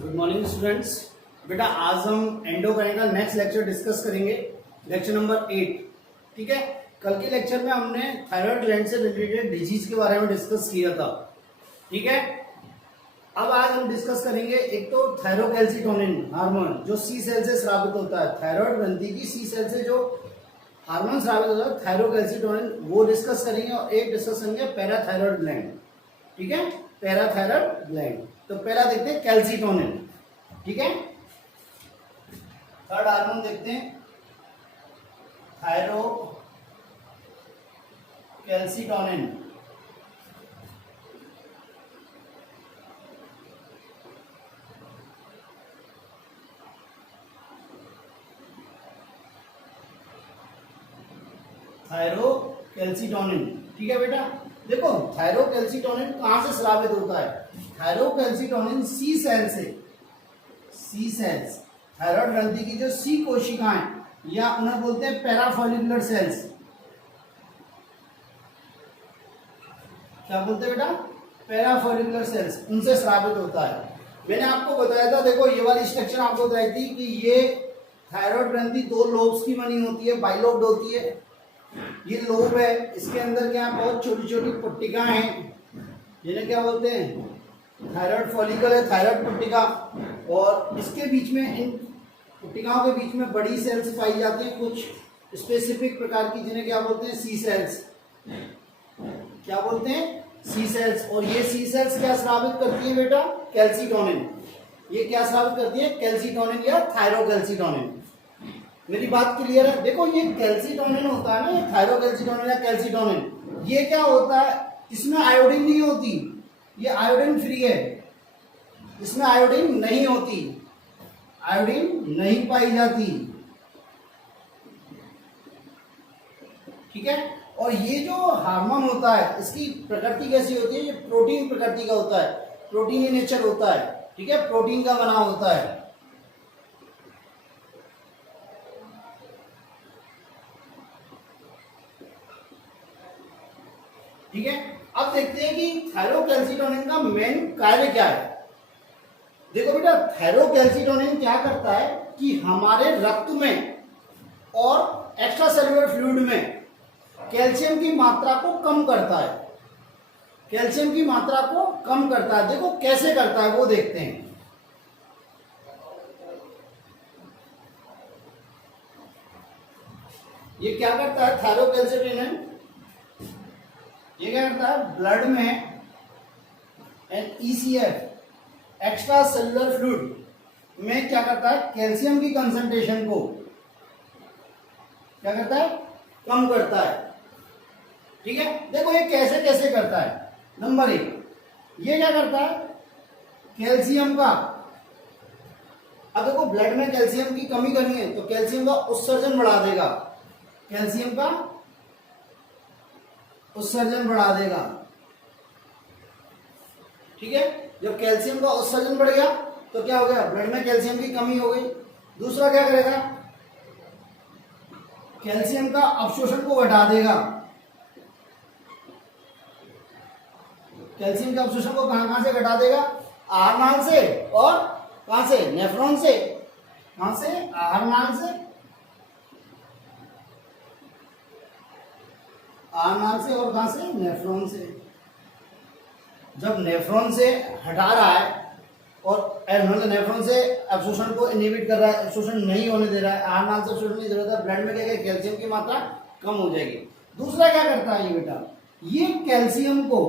Good morning students. बेटा आज हम एंडोक्राइन का नेक्स्ट लेक्चर डिस्कस करेंगे, लेक्चर नंबर 8। ठीक है, कल के लेक्चर में हमने थायराइड ग्लैंड से रिलेटेड डिजीज के बारे में डिस्कस किया था। ठीक है, अब आज हम डिस्कस करेंगे एक तो थायरोकैल्सिटोनिन हार्मोन जो सी सेल से स्रावित होता है। थायराइड ग्रंथि की सी सेल से जो हार्मोन स्रावित होता है थायरोकैल्सिटोनिन, वो डिस्कस करेंगे। और एक डिस्कस करेंगे पैराथायरॉयड ग्लैंड। ठीक है, पैराथायरॉयड ग्लैंड। तो पहला देखते हैं कैल्सिटोनिन। ठीक है, थर्ड हार्मोन देखते हैं थायरोकैल्सिटोनिन। थायरोकैल्सिटोनिन। ठीक है बेटा, देखो थायरोकैल्सिटोनिन कहां से स्रावित होता है। थायरोकैल्सिटोनिन सी सेल से, सी सेल्स, थायराइड ग्रंथि की जो सी कोशिकाएं या उन्हें बोलते हैं पैराफॉलिकुलर सेल्स। क्या बोलते हैं बेटा? पैराफॉलिकुलर सेल्स, उनसे स्रावित होता है। मैंने आपको बताया था, देखो ये वाली स्ट्रक्चर आपको बताई थी कि ये थायराइड ग्रंथि दो लोब्स की बनी होती है, बाइलोब्ड होती है। ये लोब है, इसके अंदर क्या बहुत छोटी छोटी पट्टिकाएं हैं, जिन्हें क्या बोलते हैं? थायराइड फॉलिकल है, थायराइड पट्टिका। और इसके बीच में, इन पट्टिकाओं के बीच में बड़ी सेल्स पाई जाती हैं, कुछ स्पेसिफिक प्रकार की, जिन्हें क्या बोलते हैं? सी सेल्स। क्या बोलते हैं? सी सेल्स। और ये सी सेल्स क्या स्रावित करती है बेटा? कैल्सिटोनिन। ये क्या स्रावित करती है? कैल्सिटोनिन या थायरोकैल्सिटोनिन। मेरी बात क्लियर है? देखो ये कैल्सिटोनिन होता है ना, ये थायरोकैल्सिटोनिन या कैल्सिटोनिन, ये क्या होता है? इसमें आयोडीन नहीं होती, ये आयोडीन फ्री है, इसमें आयोडीन नहीं होती, आयोडीन नहीं पाई जाती। ठीक है, और ये जो हार्मोन होता है इसकी प्रकृति कैसी होती है? ये प्रोटीन प्रकृति का होता है, प्रोटीन इन नेचर होता है। ठीक है, प्रोटीन का बना होता है। ठीक है, अब देखते हैं कि थायरोकैल्सिटोनिन का मेन कार्य क्या है। देखो बेटा, थायरोकैल्सिटोनिन क्या करता है कि हमारे रक्त में और एक्स्ट्रा सेलुलर फ्लूइड में कैल्शियम की मात्रा को कम करता है। कैल्शियम की मात्रा को कम करता है। देखो कैसे करता है वो देखते हैं। ये क्या करता है थायरोकैल्सिटोनिन? ये क्या करता है? ब्लड में ECF, एक्स्ट्रा सेलुलर फ्लूइड में क्या करता है? कैल्शियम की कंसंट्रेशन को क्या करता है? कम करता है। ठीक है, देखो ये कैसे कैसे करता है। नंबर 1, ये क्या करता है? कैल्शियम का, अब देखो ब्लड में कैल्शियम की कमी करनी है तो कैल्शियम का उत्सर्जन बढ़ा देगा, कैल्शियम का उत्सर्जन बढ़ा देगा। ठीक है, जब कैल्शियम का उत्सर्जन बढ़ गया तो क्या हो गया? ब्लड में कैल्शियम की कमी हो गई। दूसरा क्या करेगा? कैल्शियम का अवशोषण को घटा देगा। कैल्शियम के अवशोषण को कहां से घटा देगा? आहार नाल से, और कहां से? नेफ्रॉन से। कहां से? आहार नाल से, आहार नाल से, और कहां से? नेफ्रॉन से। जब नेफ्रॉन से हटा रहा है और नेफ्रॉन से अवशोषण को इनहिबिट कर रहा है, अवशोषण नहीं होने दे रहा है, आहार नाल से अवशोषण नहीं दे रहा है, ब्लड में क्या कैल्शियम की मात्रा कम हो जाएगी। दूसरा क्या करता है ये बेटा? ये कैल्शियम को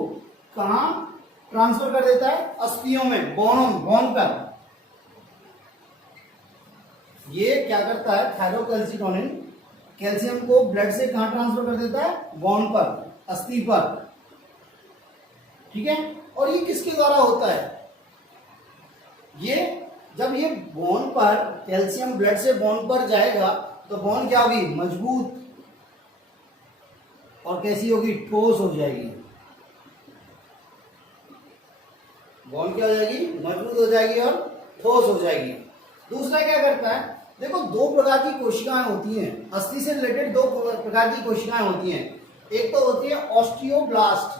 कहां ट्रांसफर कर देता है? अस्थियों में, बोन पर। ये क्या करता है? थायरोकैल्सिटोनिन कैल्शियम को ब्लड से कहां ट्रांसफर कर देता है? बोन पर, अस्थि पर। ठीक है, और ये किसके द्वारा होता है? ये जब ये बोन पर कैल्शियम ब्लड से बोन पर जाएगा तो बोन क्या होगी? मजबूत, और कैसी होगी? ठोस हो जाएगी। बोन क्या हो जाएगी? मजबूत हो जाएगी और ठोस हो जाएगी। दूसरा क्या करता है? देखो दो प्रकार की कोशिकाएं होती हैं, अस्थि से रिलेटेड दो प्रकार की कोशिकाएं होती हैं। एक तो होती है ऑस्टियोब्लास्ट,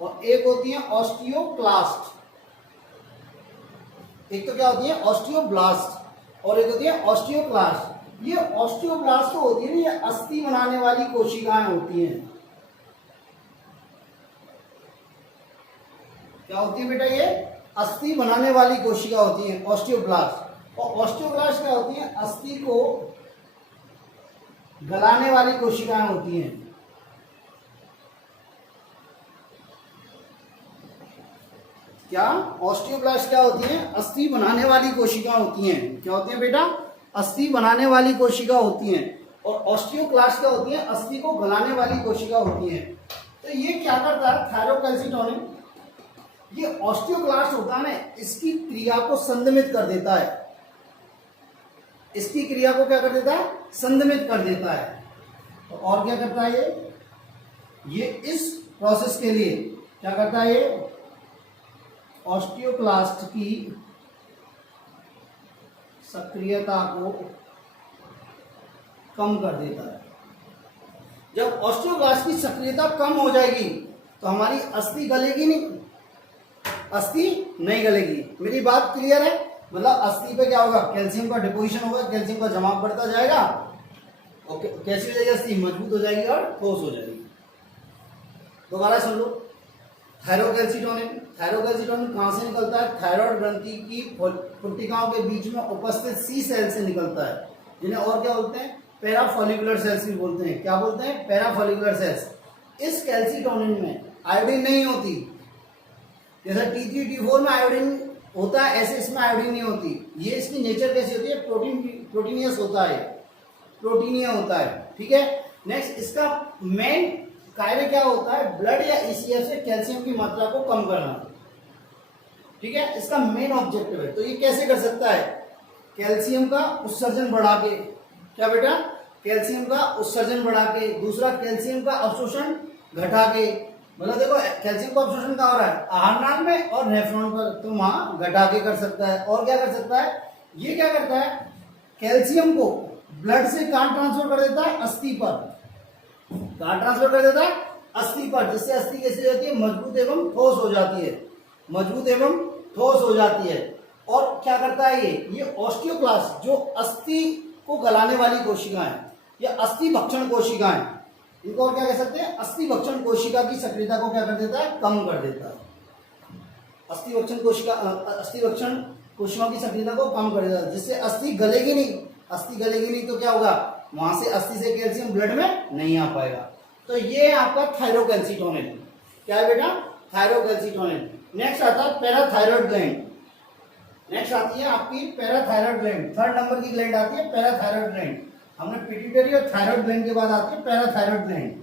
और एक होती है ऑस्टियोक्लास्ट। एक तो क्या होती है ऑस्टियोब्लास्ट और एक होती है ऑस्टियोक्लास्ट। ये ऑस्टियोब्लास्ट तो होती है ना, ये अस्थि बनाने वाली कोशिकाएं होती हैं। क्या होती है बेटा? ये अस्थि बनाने वाली कोशिका होती है ऑस्टियोब्लास्ट। और ऑस्टियोक्लास्ट क्या होती है? अस्थि को गलाने वाली कोशिकाएं होती हैं। क्या ऑस्टियोब्लास्ट क्या होती है? अस्थि बनाने वाली कोशिका होती हैं। क्या होती है बेटा? अस्थि बनाने वाली कोशिका होती हैं। और ऑस्टियोक्लास्ट क्या होती है? अस्थि को गलाने वाली कोशिका होती हैं। तो ये क्या करता है? थायरोकैल्सिटोनिन, ये ऑस्टियोक्लास्ट होता है ना, इसकी क्रिया को संदमित कर देता है। इसकी क्रिया को क्या कर देता है? संदमित कर देता है। तो और क्या करता है ये इस प्रोसेस के लिए क्या करता है? ये ऑस्टियोक्लास्ट की सक्रियता को कम कर देता है। जब ऑस्टियोक्लास्ट की सक्रियता कम हो जाएगी तो हमारी अस्थि गलेगी नहीं, अस्थि नहीं गलेगी। मेरी बात क्लियर है? मतलब अस्थि पे क्या होगा? कैल्शियम का डिपोजिशन होगा, कैल्शियम का जमाव बढ़ता जाएगा और कैसी हो जाएगी? अस्थि मजबूत हो जाएगी और ठोस हो जाएगी। दोबारा सुन लो। थायरोकैल्सिटोनिन, थायरोकैल्सिटोनिन कहां से निकलता है? थायराइड ग्रंथि की पुट्टिकाओं के बीच में उपस्थित सी सेल से निकलता है, जिन्हें और क्या बोलते हैं? पैराफॉलिकुलर सेल्स भी बोलते हैं। क्या बोलते हैं? Parafollicular cells. इस कैल्सिटोनिन में आयोडीन नहीं होती। जैसे T3 T4 में आयोडीन होता है, ऐसे इसमें आयोडीन नहीं होती। ये इसकी नेचर कैसी होती है? प्रोटीनियस होता है, प्रोटीनिया होता है। ठीक है। नेक्स्ट, इसका मेन कार्य क्या होता है? ब्लड या ECF से कैल्शियम की मात्रा को कम करना। ठीक है, इसका मेन ऑब्जेक्टिव है। तो ये कैसे कर सकता है? कैल्शियम का उत्सर्जन बढ़ा के। क्या बेटा? कैल्शियम का उत्सर्जन बढ़ा के। दूसरा, कैल्शियम का अवशोषण घटा के। मतलब देखो, कैल्शियम का अवशोषण कहाँ हो रहा है? आहार नाल में और नेफ्रॉन पर, तो वहां घटा के कर सकता है। और क्या कर सकता है? ये क्या करता है? कैल्शियम को ब्लड से कहां ट्रांसफर कर देता है? अस्थि पर। कहां ट्रांसफर कर देता है? अस्थि पर। जिससे अस्थि कैसी होती है? मजबूत एवं ठोस हो जाती है, मजबूत एवं ठोस हो जाती है। और क्या करता है ये ऑस्टियोक्लास्ट, जो अस्थि को गलाने वाली कोशिकाएं या अस्थि भक्षण कोशिकाएं, इनको और क्या कह सकते हैं? अस्थि भक्षण कोशिका की सक्रियता को क्या कर देता है? कम कर देता है। अस्थि भक्षण कोशिकाओं की सक्रियता को कम कर देता है, जिससे अस्थि गलेगी नहीं। अस्थि गलेगी नहीं तो क्या होगा? वहां से अस्थि से कैल्शियम ब्लड में नहीं आ पाएगा। तो ये आपका थायरोकैल्सिटोनिन। क्या है बेटा? थायरोकैल्सिटोनिन। नेक्स्ट आता है पैराथायरॉयड ग्लैंड। नेक्स्ट आती है आपकी पैराथायरॉयड ग्लैंड। थर्ड नंबर की ग्लैंड आती है पैराथायरॉयड ग्लैंड। हमने पिट्यूटरी और थायरॉयड ग्लैंड के बाद आती है पैराथायरॉयड ग्लैंड।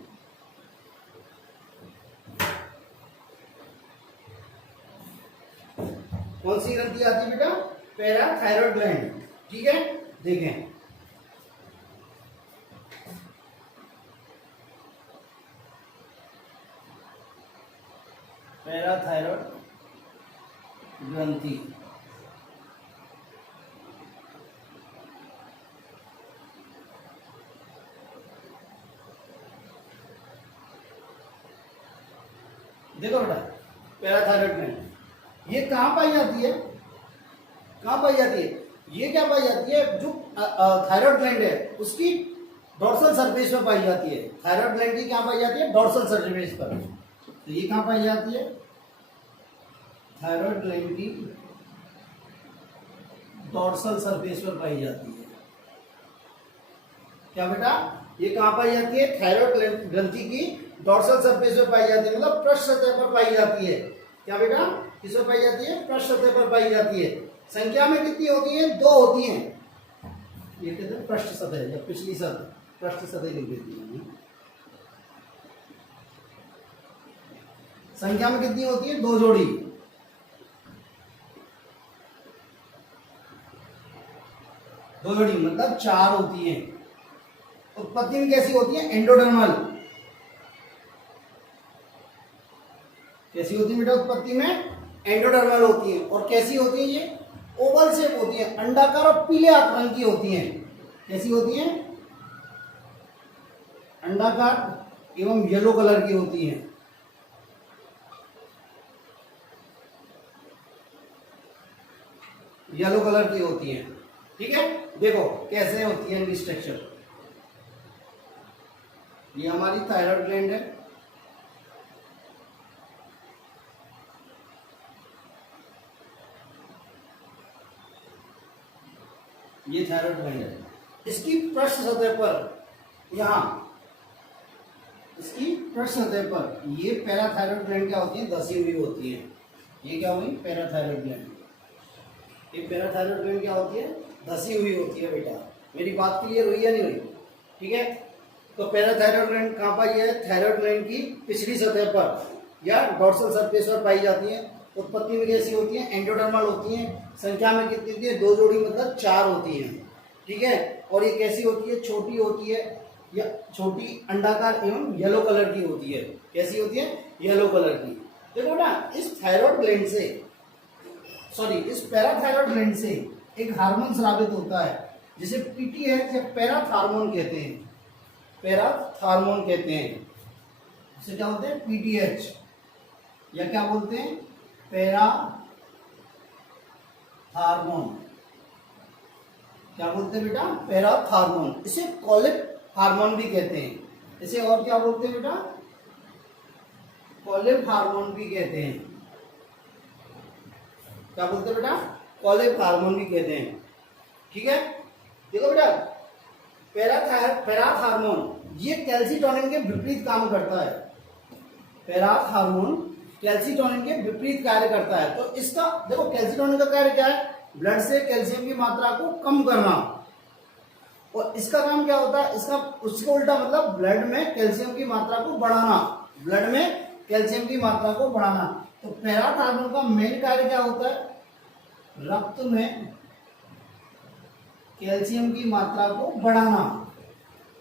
कौन सी ग्रंथि आती है बेटा? Parathyroid gland. ठीक है, देखें। पैराथायरॉयड ग्रंथि देखो बेटा, पैराथायरॉयड ग्लैंड ये कहां पाई जाती है? कहां पाई जाती है? ये क्या पाई जाती है? जो थायरॉयड ग्लैंड है उसकी डॉर्सल सरफेस पर पाई जाती है। थायरॉयड ग्लैंड की क्या पाई जाती है? डॉर्सल सरफेस पर। तो ये कहां पाई जाती है? थायरॉयड ग्लैंड की डॉर्सल सरफेस पर पाई जाती है। क्या बेटा? ये कहां पाई जाती है? थायरॉयड ग्रंथि की डॉर्सल सरफेस पर पाई जाती है, मतलब पृष्ठ सतह पर पाई जाती है। क्या बेटा? किस पर पाई जाती है? पृष्ठ सतह पर पाई जाती है। संख्या में कितनी होती है? 2 होती हैं। ये कहते हैं पृष्ठ सतह या पिछली सतह, पृष्ठ सतह लिख देती है। संख्या में कितनी होती है? 2 जोड़ी। दो जोड़ी मतलब 4 होती है। उत्पत्ति में कैसी होती है? एंडोडर्मल। कैसी होती है बेटा? उत्पत्ति में एंडोडर्मल होती है। और कैसी होती है? ये ओवल शेप होती है, अंडाकार और पीले रंग की होती है। कैसी होती है? अंडाकार एवं येलो कलर की होती है। येलो कलर की होती हैं। ठीक है, देखो कैसे होती है इनकी स्ट्रक्चर। ये हमारी थायराइड ग्लैंड है, ये थायराइड ग्लैंड है। इसकी पृष्ठ सतह पर यहाँ, इसकी पृष्ठ सतह पर ये पैराथायराइड ग्लैंड क्या होती है, धसी हुई होती है। ये क्या हुई, पैराथायराइड ग्लैंड। ये पैराथायराइड ग्लैंड क्या होती है, धसी हुई होती है। बेटा मेरी बात क्लियर हुई या नहीं हुई? ठीक है, तो पैराथायराइड ग्लैंड कहाँ पाई है, थायराइड ग्लैंड की पिछली सतह पर या डॉर्सल सरफेस पर पाई जाती है। उत्पत्ति में कैसी होती है, एंडोडर्मल होती है। संख्या में कितनी होती है, 2 जोड़ी मतलब 4 होती है। ठीक है, और ये कैसी होती है, छोटी होती है या छोटी अंडाकार एवं येलो कलर की होती है। कैसी होती है, येलो कलर की। देखो बेटा इस थायराइड ग्लैंड से, सॉरी इस पैराथायराइड ग्लैंड से एक हार्मोन स्रावित होता है जिसे पीटीएच या पैराथार्मोन कहते हैं। पैराथार्मोन कहते हैं, इसे क्या बोलते हैं, पीटीएच, या क्या बोलते हैं, पैराथार्मोन। क्या बोलते हैं बेटा, पैराथार्मोन। इसे कॉलिक हार्मोन भी कहते हैं। इसे और क्या बोलते हैं बेटा, कॉलिक हार्मोन भी कहते हैं। क्या बोलते हैं बेटा, कॉलिक हार्मोन भी कहते हैं। ठीक है, देखो बेटा पैराथार्मोन ये कैल्सिटोनिन के विपरीत काम करता है। पैराथार्मोन कैल्सिटोनिन के विपरीत कार्य करता है। तो इसका देखो कैल्सिटोनिन का कार्य क्या है, ब्लड से कैल्शियम की मात्रा को कम करना। और इसका काम क्या होता है, इसका उसका उल्टा मतलब ब्लड में कैल्शियम की मात्रा को बढ़ाना। ब्लड में कैल्शियम की मात्रा को बढ़ाना। तो पैराथार्मोन का मेन कार्य क्या होता है, रक्त में कैल्शियम की मात्रा को बढ़ाना।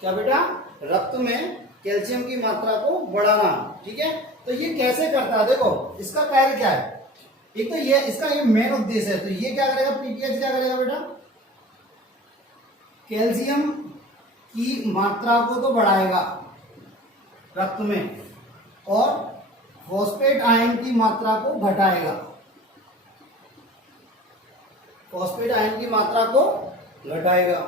क्या बेटा, रक्त में कैल्शियम की मात्रा को बढ़ाना। ठीक है, तो ये कैसे करता है, देखो इसका कार्य क्या है। एक तो ये इसका ये मेन उद्देश्य है। तो ये क्या करेगा, पीटीएच क्या करेगा बेटा, कैल्शियम की मात्रा को तो बढ़ाएगा रक्त में, और फॉस्फेट आयन की मात्रा को घटाएगा। फॉस्फेट आयन की मात्रा को घटाएगा।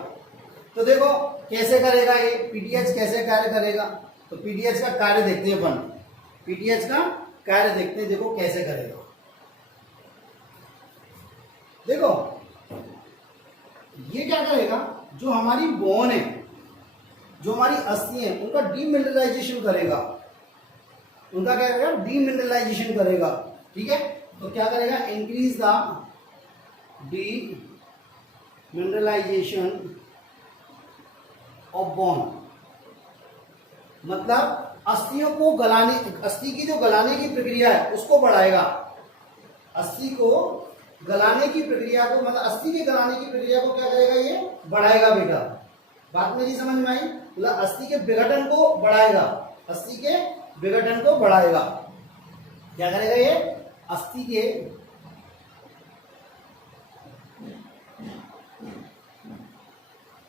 तो देखो कैसे करेगा ये, पीटीएच कैसे कार्य करेगा। तो पीटीएच का कार्य देखते हैं अपन, पीटीएच का कार्य देखते हैं, देखो कैसे करेगा। देखो ये क्या करेगा, जो हमारी बोन है, जो हमारी अस्थि है, उनका डीमिनरलाइजेशन करेगा। उनका क्या करेगा, डीमिनरलाइजेशन करेगा। ठीक है, तो क्या करेगा, increase the demineralisation of bone, मतलब अस्थियों को गलाने, अस्थि की जो गलाने की प्रक्रिया है उसको बढ़ाएगा। अस्थि को गलाने की प्रक्रिया को, मतलब अस्थि के गलाने की प्रक्रिया को क्या करेगा, ये बढ़ाएगा। बेटा बात मेरी समझ में आई, मतलब अस्थि के विघटन को बढ़ाएगा। अस्थि के विघटन को बढ़ाएगा। क्या करेगा ये, अस्थि के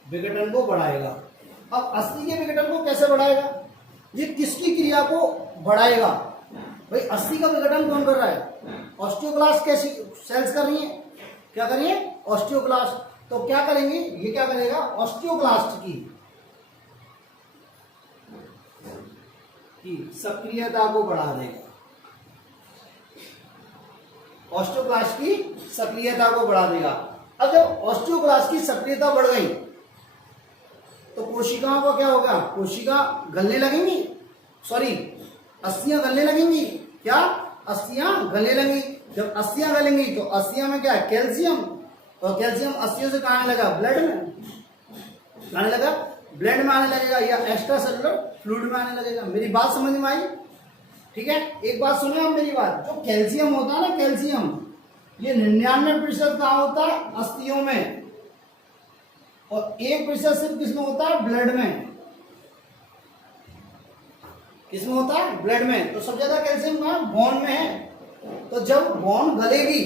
विघटन को बढ़ाएगा। अब अस्थि के विघटन को कैसे बढ़ाएगा, ये किसकी क्रिया को बढ़ाएगा, भाई अस्थि का विघटन कौन कर रहा है, ऑस्टियोक्लास्ट कैसी सेल्स कर रही है, क्या कर रही है, ऑस्टियोक्लास्ट। तो क्या करेंगे, ये क्या करेगा, ऑस्टियोक्लास्ट की सक्रियता को बढ़ा देगा। ऑस्टियोक्लास्ट की सक्रियता को बढ़ा देगा। अब जब ऑस्टियोक्लास्ट की सक्रियता बढ़ गई तो कोशिकाओं का क्या होगा, कोशिका गलने लगेंगी, सॉरी अस्थियां गलने लगेंगी। क्या, अस्थियां गलने लगेंगी। जब अस्थियां गलेंगी तो अस्थियां में क्या है, कैल्शियम, और कैल्शियम अस्थियों से कहाँ आने लगा, ब्लड में आने लगा, ब्लड में आने लगेगा या एक्स्ट्रा सेलुलर फ्लूइड में आने लगेगा। मेरी बात समझ में आई? ठीक है, एक बात सुनो आप मेरी बात, जो कैल्शियम होता है ना, कैल्शियम ये 99% कहाँ होता है, अस्थियों में, और 1% सिर्फ किसमें होता है, ब्लड में। किसमें होता है, ब्लड में। तो सबसे ज्यादा कैल्शियम कहाँ, बोन में है। तो जब बोन गलेगी,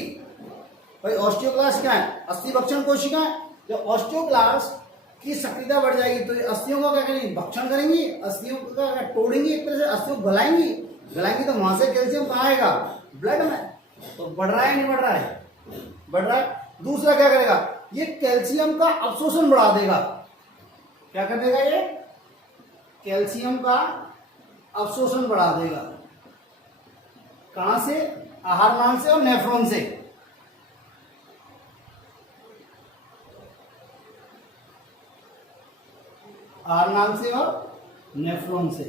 भाई ऑस्टियोक्लास्ट क्या है, अस्थि भक्षण कोशिका है। जब ऑस्टियोक्लास्ट की सक्रियता बढ़ जाएगी तो अस्थियों का क्या करेंगी, भक्षण करेंगी, अस्थियों का तोड़ेंगी, एक तरह से अस्थियों को गलाएंगी। गलाएंगी तो वहां से कैल्शियम कहाँ आएगा, ब्लड में। तो बढ़ रहा है नहीं बढ़ रहा है, बढ़ रहा है। दूसरा क्या करेगा, ये कैल्शियम का अवशोषण बढ़ा देगा। क्या कर देगा ये, कैल्शियम का अवशोषण बढ़ा देगा। कहां से, आहार नाल से और नेफ्रॉन से। आहार नाल से और नेफ्रॉन से,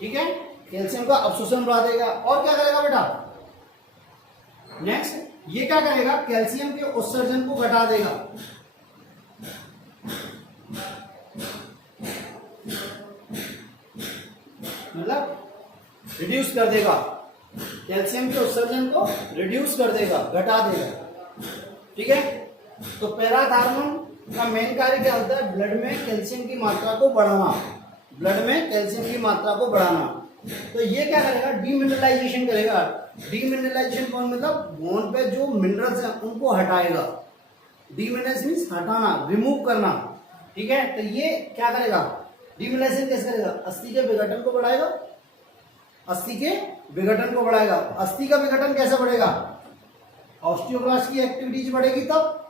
ठीक है। कैल्शियम का अवशोषण बढ़ा देगा। और क्या करेगा बेटा, नेक्स्ट ये क्या करेगा, कैल्शियम के उत्सर्जन को घटा देगा। मतलब रिड्यूस कर देगा, कैल्शियम के उत्सर्जन को रिड्यूस कर देगा, घटा देगा, ठीक है। तो पैराथार्मोन का मेन कार्य क्या होता है, ब्लड में कैल्शियम की मात्रा को बढ़ाना, ब्लड में कैल्शियम की मात्रा को बढ़ाना। तो ये क्या करेगा, डीमिनरलाइजेशन करेगा। डीमिनरलाइजेशन कौन, मतलब बोन पे जो मिनरल्स हैं उनको हटाएगा। डीमिनरलाइजेशन मींस हटाना, रिमूव करना, ठीक है। तो ये क्या करेगा, डीमिनरलाइजेशन कैसे करेगा, अस्थि के विघटन को बढ़ाएगा, अस्थि के विघटन को बढ़ाएगा। अस्थि का विघटन कैसे बढ़ेगा, ऑस्टियोब्लास्ट की एक्टिविटीज बढ़ेगी तब।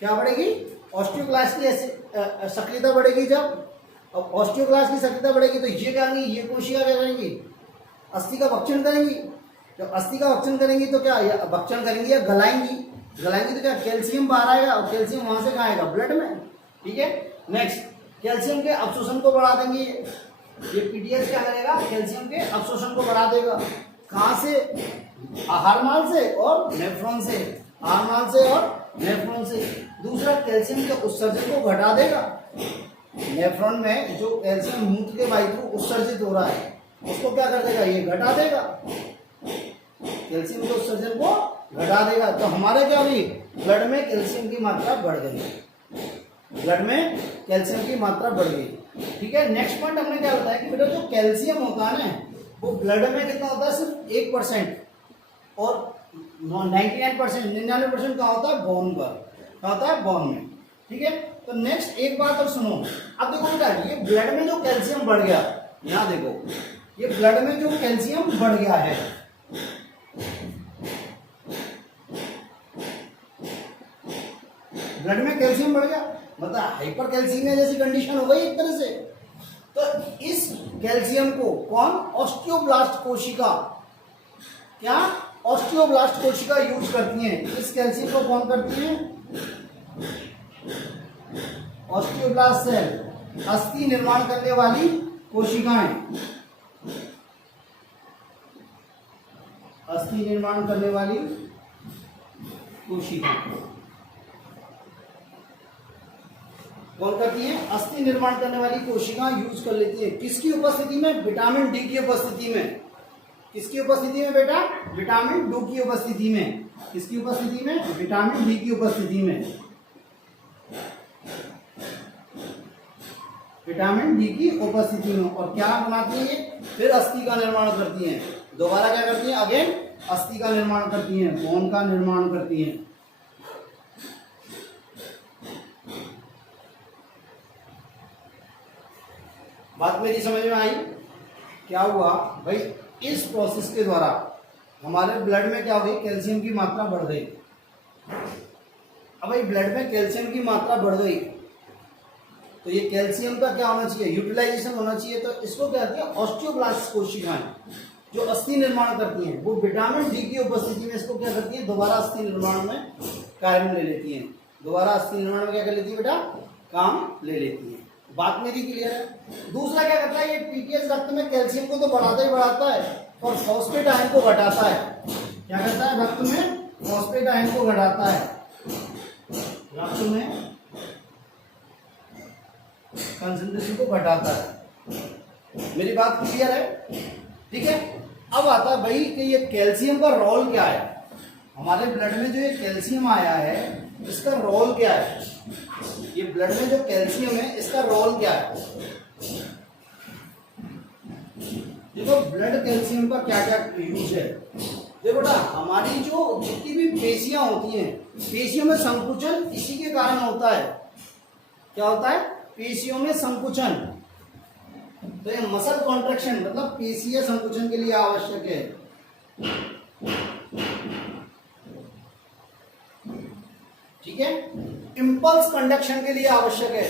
क्या बढ़ेगी, ऑस्टियोब्लास्ट की सक्रियता बढ़ेगी जब। अब ऑस्टियोब्लास्ट की सक्रियता बढ़ेगी तो ये क्या करेंगी, ये कोशिका क्या करेंगी, अस्थि का भक्षण करेंगी। जब अस्थि का भक्षण करेंगी तो क्या, भक्षण करेंगी या गलाएंगी, गलाएंगी तो क्या, कैल्शियम बाहर आएगा और कैल्शियम वहां से कहाँ आएगा, ब्लड में, ठीक है। नेक्स्ट कैल्शियम के अवशोषण को बढ़ा देंगे। ये पीटीएस क्या करेगा, कैल्शियम के अवशोषण को बढ़ा देगा। कहां से, आहार नाल से और नेफ्रॉन से, आहार नाल से और नेफ्रॉन से। दूसरा कैल्शियम के उत्सर्जन को घटा देगा। नेफ्रॉन में जो कैल्शियम मूत्र के वायु उत्सर्जित हो रहा है उसको क्या कर देगा, ये घटा देगा, कैल्शियम के उत्सर्जन को घटा देगा। तो हमारे क्या हुई, ब्लड में कैल्शियम की मात्रा बढ़ गई, ब्लड में कैल्शियम की मात्रा बढ़ गई, ठीक है। नेक्स्ट पॉइंट हमने क्या बताया कि बेटा जो कैल्शियम होता है ना वो ब्लड में कितना होता है, सिर्फ 1%, और 99% 99% कहाँ होता है, बोन पर, कहाँ होता है, बोन में, ठीक है। तो नेक्स्ट एक बात और सुनो, अब देखो बेटा ये ब्लड में जो कैल्शियम बढ़ गया, यहाँ देखो ये ब्लड में जो कैल्शियम बढ़ गया है, ब्लड में कैल्शियम बढ़ गया मतलब हाइपर कैल्शियमिया जैसी कंडीशन हो गई एक तरह से। तो इस कैल्शियम को कौन, ऑस्टियोब्लास्ट कोशिका, क्या, ऑस्टियोब्लास्ट कोशिका यूज करती हैं। इस कैल्शियम को कौन करती है, ऑस्टियोब्लास्ट सेल, अस्थि निर्माण करने वाली कोशिकाएं, अस्थि निर्माण करने वाली कोशिकाएं कौन करती है, अस्थि निर्माण करने वाली कोशिकाएं यूज कर लेती है। किसकी उपस्थिति में, विटामिन डी की उपस्थिति में। किसकी उपस्थिति में बेटा, विटामिन डी की उपस्थिति में। किसकी उपस्थिति में, विटामिन डी की उपस्थिति में, विटामिन डी की उपस्थिति में। और क्या बनाती है ये, फिर अस्थि का निर्माण करती हैं। दोबारा क्या करती हैं, अगेन अस्थि का निर्माण करती हैं, बोन का निर्माण करती हैं। बात मेरी समझ में आई। क्या हुआ भाई, इस प्रोसेस के द्वारा हमारे ब्लड में क्या हुई, कैल्शियम की मात्रा बढ़ गई। अब भाई ब्लड में कैल्शियम की मात्रा बढ़ गई तो ये कैल्शियम का क्या होना चाहिए, यूटिलाइजेशन होना चाहिए। तो इसको क्या कहते हैं, ऑस्टियोब्लास्ट कोशिकाएं जो अस्थि निर्माण करती हैं वो विटामिन डी की उपस्थिति में इसको क्या करती है, दोबारा अस्थि निर्माण में कार्य ले लेती हैं। दोबारा अस्थि निर्माण में क्या कर लेती है बेटा, काम ले लेती है। बात मेरी क्लियर है। दूसरा क्या करता है, ये पीटीएस रक्त में कैल्शियम को तो बढ़ाता ही बढ़ाता है और फॉस्फेट आयन को घटाता है। क्या करता है, रक्त में फॉस्फेट आयन को घटाता है, रक्त में कंसंट्रेशन को घटाता है। मेरी बात क्लियर है, ठीक है। अब आता है भाई कि ये कैल्शियम का रोल क्या है, हमारे ब्लड में जो ये कैल्शियम आया है इसका रोल क्या है, ये ब्लड में जो कैल्शियम है इसका रोल क्या है। देखो ब्लड कैल्शियम का क्या क्या यूज है। देखो बेटा हमारी जो जितनी भी पेशियां होती हैं, पेशियों में संकुचन इसी के कारण होता है। क्या होता है, पेशियों में संकुचन। तो ये मसल कॉन्ट्रैक्शन मतलब पेशीय संकुचन के लिए आवश्यक है। ठीक है। इम्पल्स कंडक्शन के लिए आवश्यक है,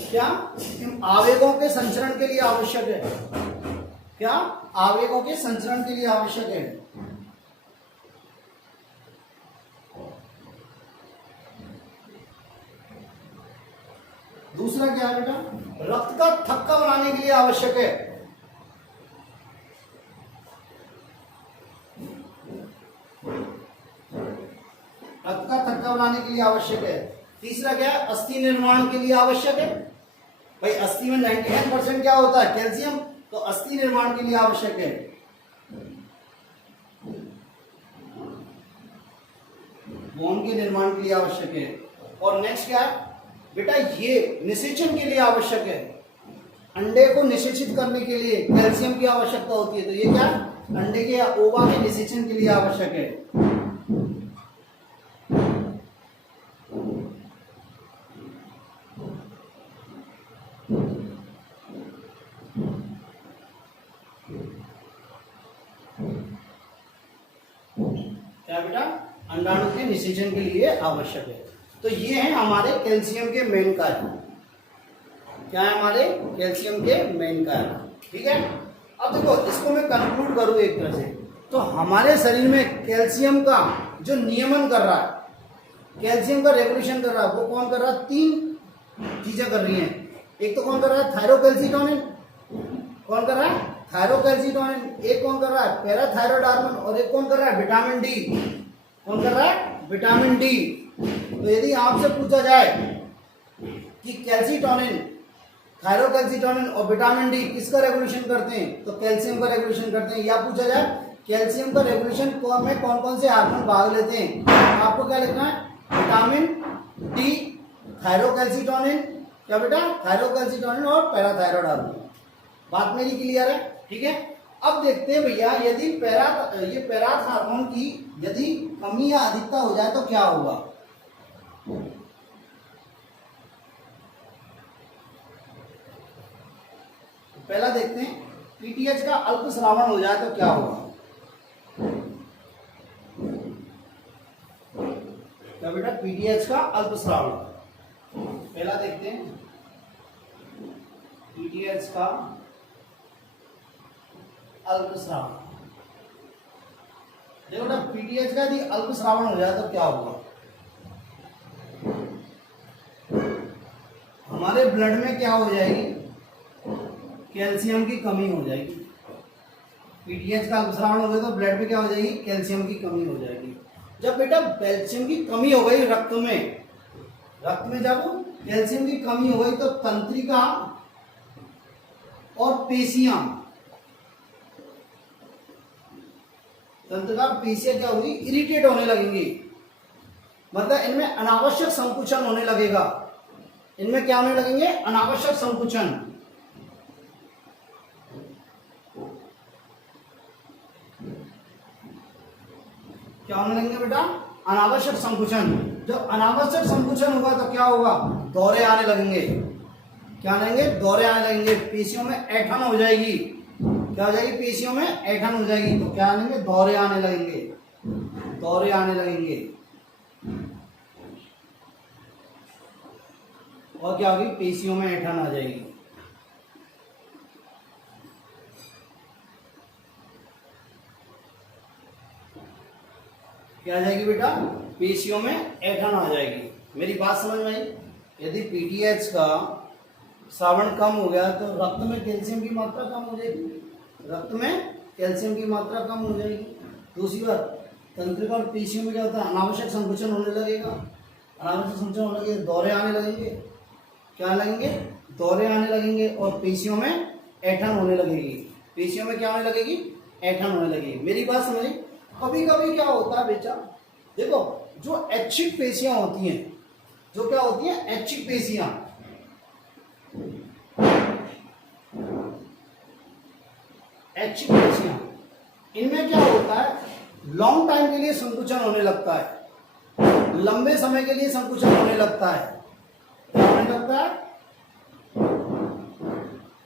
क्या? आवेगों के संचरण के लिए आवश्यक है, क्या? आवेगों के संचरण के लिए आवश्यक है। दूसरा क्या है बेटा? रक्त का थक्का बनाने के लिए आवश्यक है। रक्त का थक्का बनाने के लिए आवश्यक है। तीसरा क्या है? अस्थि निर्माण के लिए आवश्यक है। भाई अस्थि में 99% क्या होता है? कैल्शियम। तो अस्थि निर्माण के लिए आवश्यक है। बोन के निर्माण के लिए आवश्यक है। और नेक्स्ट क्या है बेटा? ये निषेचन के लिए आवश्यक है। अंडे को निषेचित करने के लिए कैल्शियम की आवश्यकता होती है। तो ये क्या? अंडे के या ओवा के निषेचन के लिए आवश्यक है। क्या बेटा? अंडाणु के निषेचन के लिए आवश्यक है। तो ये है हमारे कैल्शियम के मेन कार्य। क्या है हमारे कैल्शियम के मेन कार्य? ठीक है। अब देखो इसको मैं कंक्लूड करूं एक तरह से, तो हमारे शरीर में कैल्शियम का जो नियमन कर रहा है, कैल्शियम का रेगुलेशन कर रहा है, वो कौन कर रहा है? 3 चीजें कर रही हैं। एक तो कौन कर रहा है? थायरोकैल्सिटोनिन। कौन कर रहा है? थायरोकैल्सिटोनिन। एक कौन कर रहा है? Parathyroid hormone. और एक कौन कर रहा है? Vitamin D. कौन कर रहा है? Vitamin D. तो यदि आपसे पूछा जाए कि कैल्सिटोनिन, थायरोकैल्सिटोनिन और विटामिन डी किसका रेगुलेशन करते हैं, तो कैल्शियम का रेगुलेशन करते हैं। या पूछा जाए कैल्शियम का रेगुलेशन में कौन कौन से हार्मोन भाग लेते हैं, तो आपको क्या लिखना है? विटामिन डी, थायरोकैल्सिटोनिन, क्या बेटा? थायरोकैल्सिटोनिन और पैराथायरॉयड हार्मोन। बात मेरी क्लियर है? ठीक है। अब देखते हैं भैया, यदि ये पैराथ हार्मोन की यदि कमी या अधिकता हो जाए तो क्या होगा। पहला देखते हैं, पीटीएच का अल्प स्रावन हो जाए तो क्या होगा। क्या बेटा? पीटीएच का अल्प स्रावन। पहला देखते हैं, पीटीएच का अल्प स्रावन। देखो बेटा, पीटीएच का यदि अल्प स्रावन हो जाए तो क्या होगा। हमारे ब्लड में क्या हो जाएगी? कैल्शियम की कमी हो जाएगी। पीटीएच का अल्प स्रावन हो गया तो ब्लड में क्या हो जाएगी? कैल्शियम की कमी हो जाएगी। जब बेटा कैल्शियम की कमी हो गई रक्त में जब कैल्शियम की कमी हो गई तो तंत्रिका और पेशियां क्या होगी? इरिटेट होने लगेंगी। मतलब इनमें अनावश्यक संकुचन होने लगेगा। इनमें क्या होने लगेंगे? अनावश्यक संकुचन। क्या होने लगेंगे बेटा? अनावश्यक संकुचन। जब अनावश्यक संकुचन होगा तो क्या होगा? दौरे आने लगेंगे। क्या आएंगे? दौरे आने लगेंगे। पेशियों में ऐंठन हो जाएगी। क्या हो जाएगी? पेशियों में ऐंठन हो जाएगी। तो क्या आएंगे? दौरे आने लगेंगे। दौरे आने लगेंगे। और क्या होगी? पेशियों में ऐंठन आ जाएगी। क्या आ जाएगी बेटा? पेशियों में ऐंठन आ जाएगी। मेरी बात समझ में आई? यदि पीटीएच का स्रावन कम हो गया तो रक्त में कैल्शियम की मात्रा कम हो जाएगी। रक्त में कैल्शियम की मात्रा कम हो जाएगी। दूसरी बात, तंत्रिका और पेशियों में क्या होता है? अनावश्यक संकुचन होने लगेगा। अनावश्यक संकुचन होने लगेगा, दौरे आने लगेंगे। क्या लगेंगे? दौरे आने लगेंगे। और पेशियों में ऐंठन होने लगेगी। पेशियों में क्या होने लगेगी? ऐंठन होने लगेगी। मेरी बात समझी? कभी कभी क्या होता है बेटा, देखो जो ऐच्छिक पेशियां होती हैं, जो क्या होती हैं? ऐच्छिक पेशियां। ऐच्छिक पेशियां, इनमें क्या होता है? लॉन्ग टाइम के लिए संकुचन होने लगता है। लंबे समय के लिए संकुचन होने लगता है। क्या होने लगता है?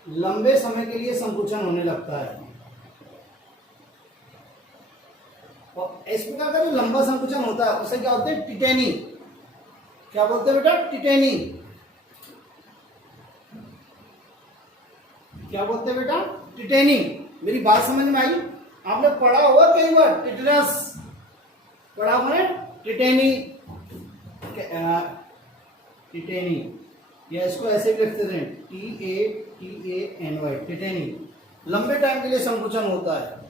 लंबे समय के लिए संकुचन होने लगता है। और इस प्रकार का जो लंबा संकुचन होता है उसे क्या होते हैं? टिटेनी। क्या बोलते हैं बेटा? टिटेनी। क्या बोलते हैं बेटा? टिटेनी। मेरी बात समझ में आई? आपने पढ़ा होगा कई बार टिटनस, पढ़ा हुआ है टिटेनी। टिटेनी, या इसको ऐसे भी लिखते थे TATANY, टिटेनी। लंबे टाइम के लिए संकुचन होता है,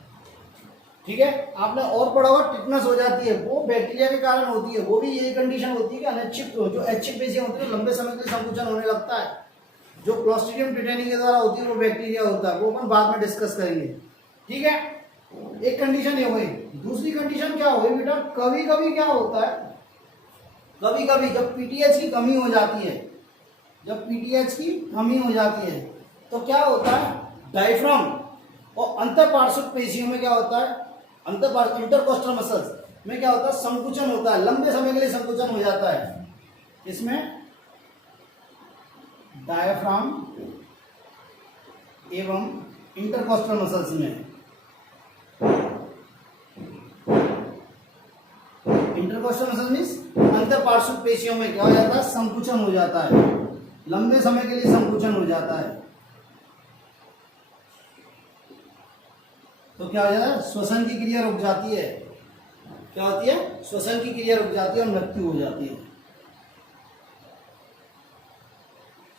ठीक है। आपने और पढ़ा होगा टिटनस हो जाती है, वो बैक्टीरिया के कारण होती है। वो भी यही कंडीशन होती है कि अनैच्छिक जो ऐच्छिक पेशियां होती है लंबे समय के लिए संकुचन होने लगता है। जो क्लोस्ट्रिडियम टिटेनी के द्वारा होती है वो बैक्टीरिया होता है, वो अपन बाद में डिस्कस करेंगे, ठीक है। एक कंडीशन ये हुई। दूसरी कंडीशन क्या हुई बेटा? कभी कभी क्या होता है, कभी कभी जब पीटीएच की कमी हो जाती है, जब पीटीएच की कमी हो जाती है तो क्या होता है, डायफ्राम और अंतरपार्श्व पेशियों में क्या होता है, इंटरकोस्टल मसल्स में क्या होता है, संकुचन होता है, लंबे समय के लिए संकुचन हो जाता है। इसमें डायफ्राम एवं इंटरकोस्टल मसल्स में, इंटरकोस्टल मसल्स मींस अंतरपार्श्व पेशियों में क्या हो जाता है, संकुचन हो जाता है, लंबे समय के लिए संकुचन हो जाता है। तो क्या हो जाता है, श्वसन की क्रिया रुक जाती है। क्या होती है? श्वसन की क्रिया रुक जाती है और मृत्यु हो जाती है।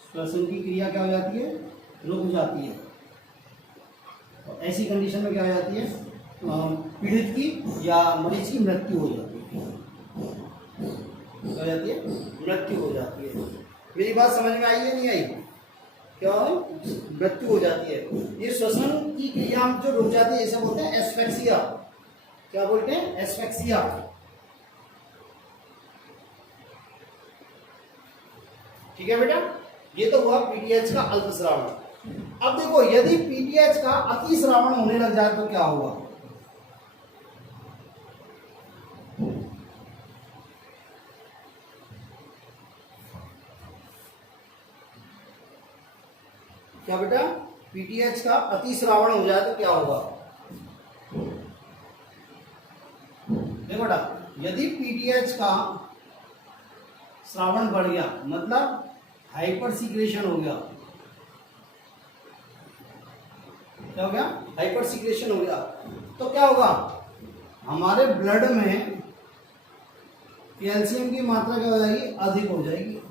श्वसन की क्रिया क्या हो जाती है, रुक जाती है। और ऐसी कंडीशन में क्या हो जाती है, पीड़ित की या मरीज की मृत्यु हो जाती है। क्या हो जाती है? मृत्यु हो जाती है। मेरी बात समझ में आई है नहीं आई? क्या है? मृत्यु हो जाती है। ये श्वसन की क्रिया जो रुक जाती है इसे बोलते हैं एस्फेक्सिया। क्या बोलते हैं? एस्फेक्सिया। ठीक है बेटा, ये तो हुआ पीटीएच का अल्पस्रावन। अब देखो, यदि पीटीएच का अतिस्रावन होने लग जाए तो क्या होगा? क्या बेटा? पीटीएच का अतिस्रावन हो जाए तो क्या होगा? देखो बेटा, यदि पीटीएच का स्रावन बढ़ गया मतलब हाइपर सीक्रेशन हो गया। क्या हो गया? हाइपर सीक्रेशन हो गया तो क्या होगा, हमारे ब्लड में कैल्शियम की मात्रा क्या हो जाएगी, अधिक हो जाएगी।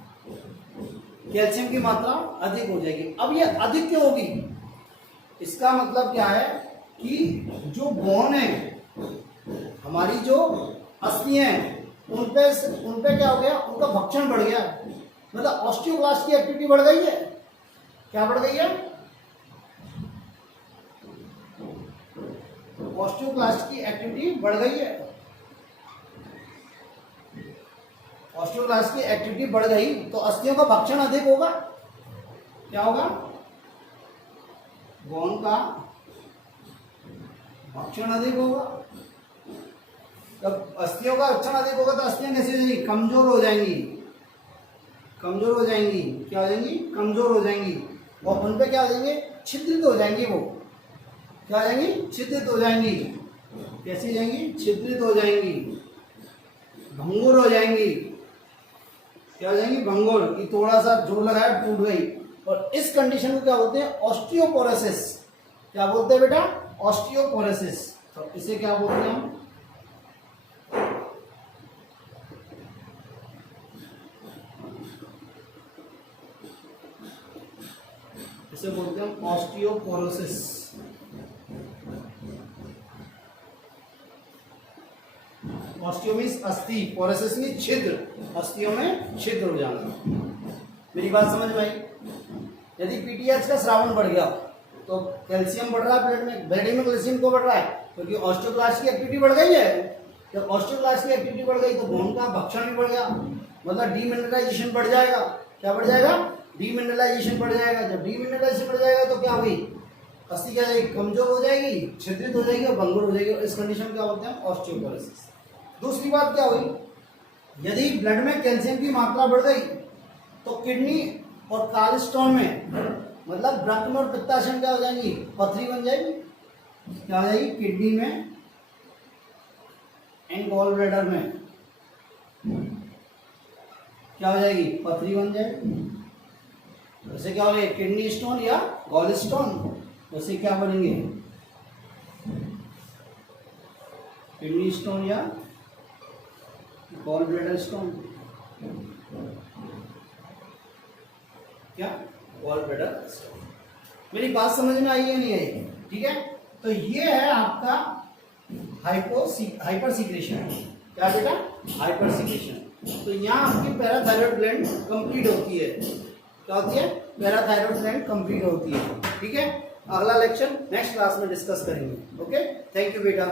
कैल्शियम की मात्रा अधिक हो जाएगी। अब ये अधिक क्यों होगी? इसका मतलब क्या है कि जो बोन है, हमारी जो अस्थियां हैं, उनपे क्या हो गया, उनका भक्षण बढ़ गया। मतलब ऑस्टियोब्लास्ट की एक्टिविटी बढ़ गई है। क्या बढ़ गई है? ऑस्टियोब्लास्ट की एक्टिविटी बढ़ गई है। ऑस्टियोब्लास्ट की एक्टिविटी बढ़ गई तो अस्थियों का भक्षण अधिक होगा। क्या होगा? बोन का भक्षण अधिक होगा। जब अस्थियों का भक्षण अधिक होगा तो अस्थियां कैसे हो जाएंगी? कमजोर हो जाएंगी। कमजोर हो जाएंगी। क्या हो जाएंगी? कमजोर हो जाएंगी। और उन पे क्या हो जाएंगे? छिद्रित हो जाएंगी। वो क्या हो जाएंगी? छिद्रित हो जाएंगी। कैसी हो जाएंगी? छिद्रित हो जाएंगी, भंगुर हो जाएंगी। क्या हो जाएंगी? भंगुर, कि थोड़ा सा जोर लगाया टूट गई। और इस कंडीशन को क्या बोलते हैं? ऑस्टियोपोरोसिस। क्या बोलते हैं बेटा? ऑस्टियोपोरोसिस। तो इसे क्या बोलते हैं हम? इसे बोलते हैं ऑस्टियोपोरोसिस। ऑस्टियो मीन्स अस्थि, पोरोसिस मीन्स छिद्र। अस्थियों में छिद्र हो जाना। मेरी बात समझ में आई? यदि पीटीएच का स्रावन बढ़ गया तो कैल्शियम बढ़ रहा है ब्लड में, ब्लड में कैल्शियम को बढ़ रहा है क्योंकि ऑस्टियोब्लास्ट की एक्टिविटी बढ़ गई है। जब ऑस्टियोब्लास्ट की एक्टिविटी बढ़ गई तो बोन का भक्षण भी बढ़ गया, मतलब डीमिनरलाइजेशन बढ़ जाएगा। क्या बढ़ जाएगा? डीमिनरलाइजेशन बढ़ जाएगा। जब डीमिनरलाइजेशन बढ़ जाएगा तो क्या हुई? अस्थि क्या जाएगी? कमजोर हो जाएगी, छिद्रित हो जाएगी और भंगुर हो जाएगी। इस कंडीशन क्या बोलते हैं? ऑस्टियोपोरोसिस। दूसरी बात क्या हुई? यदि ब्लड में कैल्शियम की मात्रा बढ़ गई तो किडनी और कालस्टोन में, मतलब ब्रक्न और पित्ताशय क्या हो जाएंगी? पथरी बन जाएगी। क्या हो जाएगी? किडनी में एंड गॉल ब्लैडर में क्या हो जाएगी, पथरी बन जाएगी। वैसे क्या होंगे, किडनी स्टोन या गॉल स्टोन, वैसे क्या बनेंगे, किडनी स्टोन या गॉल ब्लैडर स्टोन, क्या, गॉल ब्लैडर स्टोन। मेरी बात समझ में आई है नहीं आई, ठीक है। तो ये है आपका हाइपर सीक्रेशन, क्या बेटा, हाइपर सीक्रेशन। तो यहाँ आपकी पैराथायरॉयड ग्लैंड कंप्लीट होती है, क्या होती है, पैराथायरॉयड ग्लैंड कंप्लीट होती है, ठीक है। अगला लेक्चर नेक्स्ट क्लास में डिस्कस करेंगे। ओके, थैंक यू बेटा।